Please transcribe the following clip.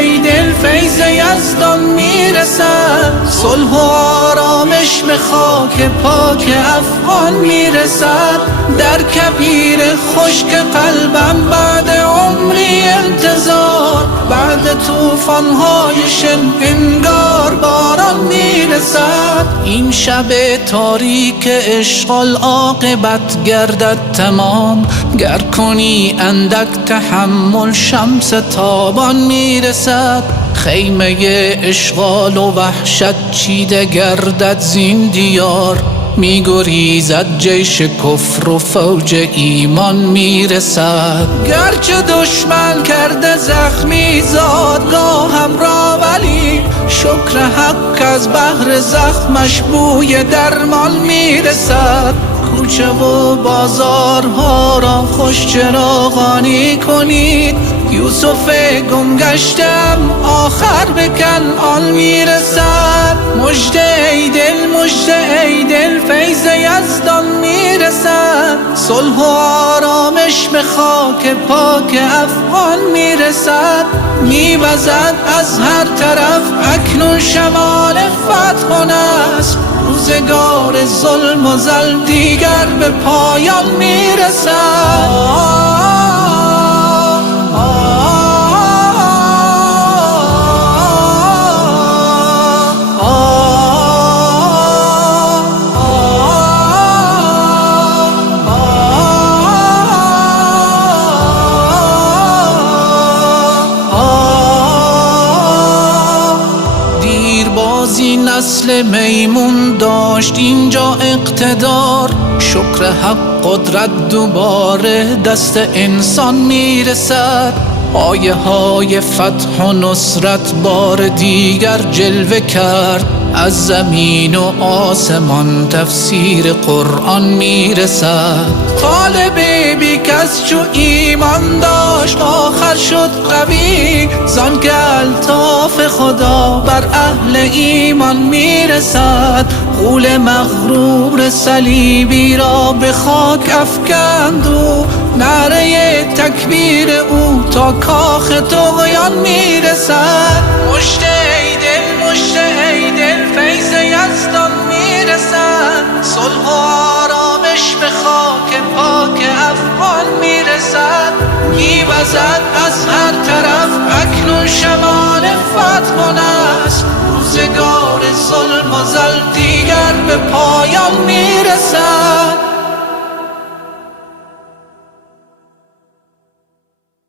ای دل فیض یزدان میرسد، صلح و آرامش به خاک پاک افغان میرسد. در کویر خشک قلبم بعد عمری انتظار، بعد طوفان‌های شن انگار باران میرسد. این شب تاریک اشغال عاقبت گردد تمام، گر کنی اندک تحمل شمس تابان میرسد. خیمه اشغال و وحشت چیده گردد زین دیار، میگریزد جیش کفر و فوج ایمان میرسد. گرچه دشمن کرده زخمی زادگاهم را، ولی شکر حق از بحر زخمش بوی درمان میرسد. کوچه و بازارها را خوش چراغانی کنید، یوسف گمگشتم آخر به کنعان میرسد. مژده ای دل، مژده ای دل فیض یزدان میرسد، صلح و آرامش به خاک پاک افغان میرسد. میوزد از هر طرف اکنون شمال فتح و نصر، روزگار ظلم و ذل دیگر به پایان میرسد. بازی نسل میمون داشت اینجا اقتدار، شکر حق قدرت دوباره دست انسان میرسد. آیه های فتح و نصرت بار دیگر جلوه کرد، از زمین و آسمان تفسیر قرآن میرسد. طالب بی کس چو ایمان داشت آخر شد قوی، زان که الطاف خدا بر اهل ایمان میرسد. غول مغرور صلیبی را به خاک افکند و نعره تکبیر او تا کاخ طغیان میرسد. مژده ای دل، مژده ای دل فیض یزدان میرسد، صلح و آرامش به خاک پاک افغان میرسد. میوزد از هر طرف اکنون شمال فتح و نصر، روزگار ظلم و ذل دیگر به پایان میرسد.